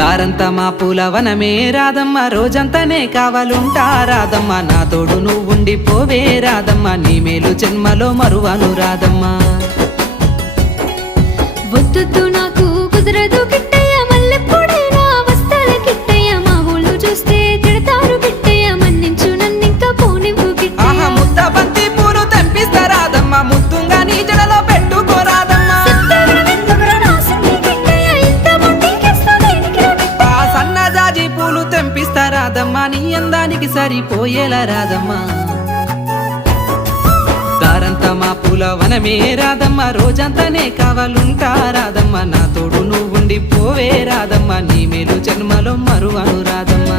దారంతా మా పూలవనమే రాధమ్మ, రోజంతానే కావాలుంటా రాధమ్మ, నా తోడు నువ్వుండి పోవే రాధమ్మ, నీ మేలు జన్మలో మరువను రాధమ్మ. వద్దు నాకు కుదరదు కిట్టయ్య, మల్లెప్పుడైనా వస్తాల కిట్టయ్య, మా ఊళ్ళు చూస్తే తిడతారు కిట్టయ్య, మన్నించు నన్నింకా పోనివ్వు కిట్టయ్య. ముద్ద బంతి పూలు తెంపిస్తా రాధమ్మ, ముద్దుంగా నీ జడలో పెట్టుకోరాదమ్మ. సన్నజాజి పూలు తెంపిస్తా రాధమ్మ, నీ అందానికి సరిపోయేలా రాధమ్మ. దారంతా మా పూలవనమే రాధమ్మ, రోజంతానే కావాలుంటా రాధమ్మ, నా తోడు నువ్వుండి పోవే రాధమ్మ, నీ మేలు జన్మలో మరువను రాధమ్మ.